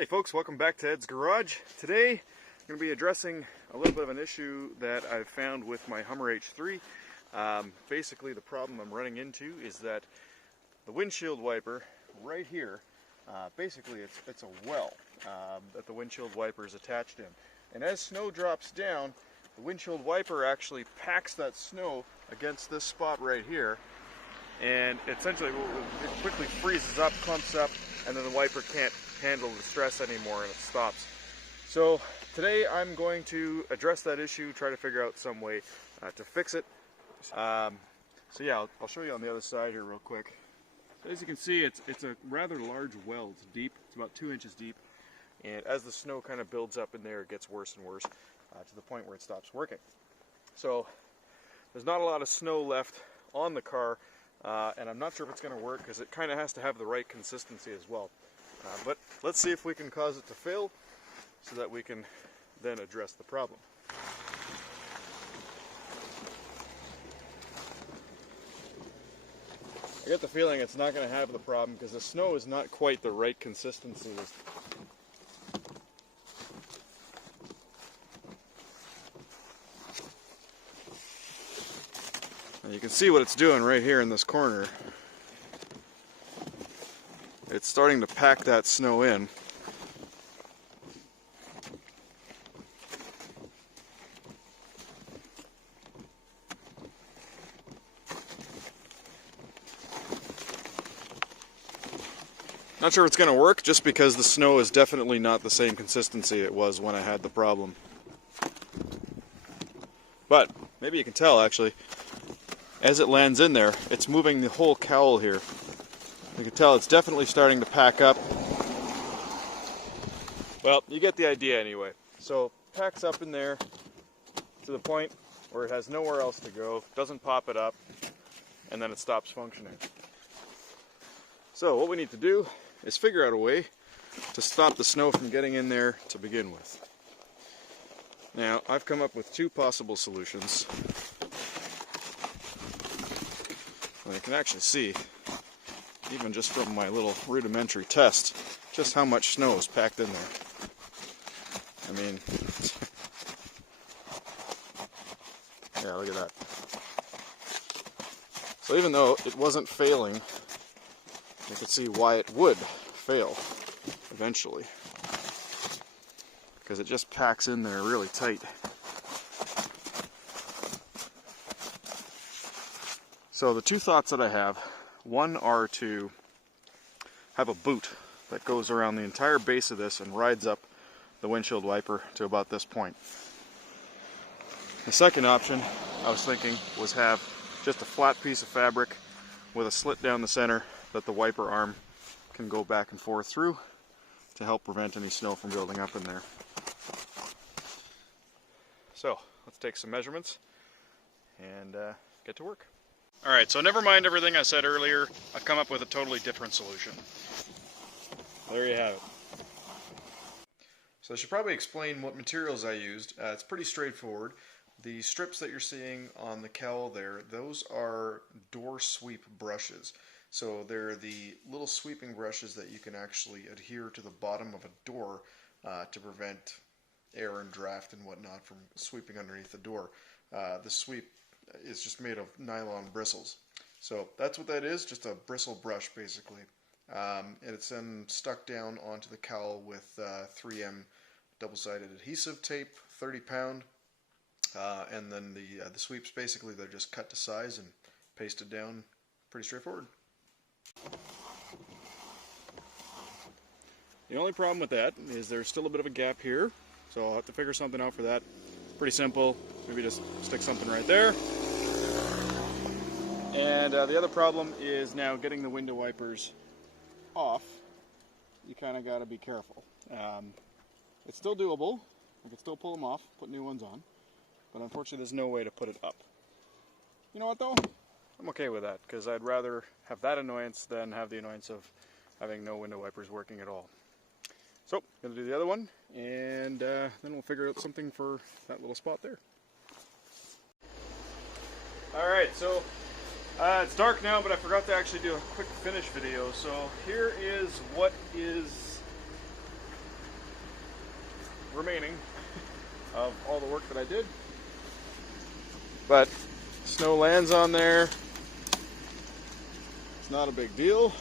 Hey folks, welcome back to Ed's Garage. Today I'm going to be addressing a little bit of an issue that I've found with my Hummer H3. Basically the problem I'm running into is that the windshield wiper right here, basically it's a well that the windshield wiper is attached in. And as snow drops down, the windshield wiper actually packs that snow against this spot right here, and essentially it quickly freezes up, clumps up, and then the wiper can't handle the stress anymore and it stops. So today I'm going to address that issue, try to figure out some way to fix it. So yeah, I'll show you on the other side here real quick. So as you can see, it's a rather large well. It's deep. It's about 2 inches deep, and as the snow kind of builds up in there, it gets worse and worse to the point where it stops working. So there's not a lot of snow left on the car, and I'm not sure if it's going to work because it kind of has to have the right consistency as well. But let's see if we can cause it to fail so that we can then address the problem. I get the feeling it's not going to have the problem because the snow is not quite the right consistency. And you can see what it's doing right here in this corner. It's starting to pack that snow in. Not sure if it's going to work just because the snow is definitely not the same consistency it was when I had the problem. But maybe you can tell actually, as it lands in there, it's moving the whole cowl here. You can tell it's definitely starting to pack up. Well, you get the idea anyway. So packs up in there to the point where it has nowhere else to go, doesn't pop it up, and then it stops functioning. So what we need to do is figure out a way to stop the snow from getting in there to begin with. Now, I've come up with two possible solutions. And you can actually see, even just from my little rudimentary test, just how much snow is packed in there. I mean, yeah, look at that. So even though it wasn't failing, you could see why it would fail eventually, because it just packs in there really tight. So the two thoughts that I have, one are to have a boot that goes around the entire base of this and rides up the windshield wiper to about this point. The second option I was thinking was have just a flat piece of fabric with a slit down the center that the wiper arm can go back and forth through to help prevent any snow from building up in there. So let's take some measurements and get to work. Alright, so never mind everything I said earlier, I've come up with a totally different solution. There you have it. So I should probably explain what materials I used. It's pretty straightforward. The strips that you're seeing on the cowl there, those are door sweep brushes. So they're the little sweeping brushes that you can actually adhere to the bottom of a door to prevent air and draft and whatnot from sweeping underneath the door. The sweep is just made of nylon bristles. So that's what that is, just a bristle brush basically. And it's then stuck down onto the cowl with 3M double-sided adhesive tape, 30 pound. And then the sweeps, basically they're just cut to size and pasted down. Pretty straightforward. The only problem with that is there's still a bit of a gap here, so I'll have to figure something out for that. Pretty simple, maybe just stick something right there. And the other problem is now getting the window wipers off. You kind of got to be careful. It's still doable. I can still pull them off, put new ones on, but unfortunately there's no way to put it up. You know what though? I'm okay with that, because I'd rather have that annoyance than have the annoyance of having no window wipers working at all. So, I'm going to do the other one, and then we'll figure out something for that little spot there. Alright, so it's dark now, but I forgot to actually do a quick finish video. So here is what is remaining of all the work that I did. But snow lands on there. It's not a big deal.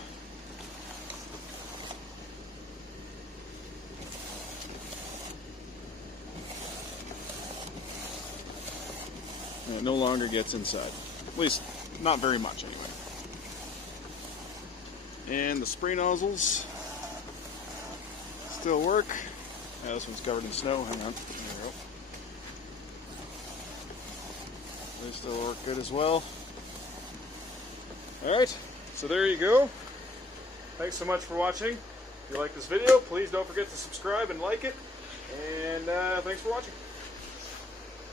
And it no longer gets inside. At least, not very much anyway. And the spray nozzles still work. Yeah, this one's covered in snow. Hang on. There we go. They still work good as well. Alright, so there you go. Thanks so much for watching. If you like this video, please don't forget to subscribe and like it. And thanks for watching.